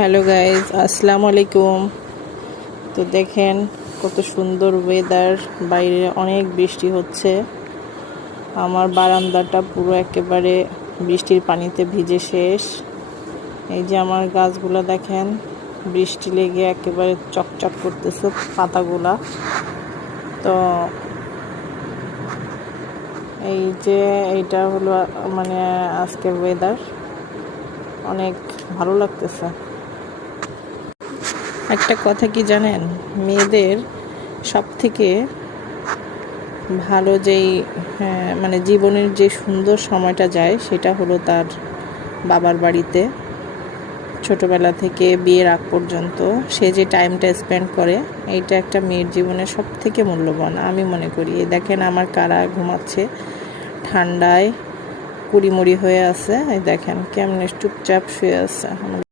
Hello guys, আসসালামু আলাইকুম। তো দেখেন কত সুন্দর ওয়েদার, বাইরে অনেক বৃষ্টি হচ্ছে। আমার বারান্দাটা পুরো একেবারে বৃষ্টির পানিতে ভিজে শেষ। এই যে আমার গাছগুলো দেখেন, বৃষ্টি লেগে একেবারে চকচক করতেছে পাতাগুলা। তো এই যে এইটা হলো মানে আজকের ওয়েদার, অনেক ভালো লাগতেছে। একটা কথা কি জানেন, মেয়েদের সব থেকে ভালো যেই মানে জীবনের যে সুন্দর সময়টা যায় সেটা হলো তার বাবার বাড়িতে। ছোটবেলা থেকে বিয়ের আগ পর্যন্ত সে যে টাইমটা স্পেন্ড করে, এইটা একটা মেয়ের জীবনের সব থেকে মূল্যবান আমি মনে করি। দেখেন আমার কারা ঘুমাচ্ছে, ঠান্ডায় কুড়িমুড়ি হয়ে আছে, এই দেখেন কেমনে চুপচাপ শুয়ে আছে।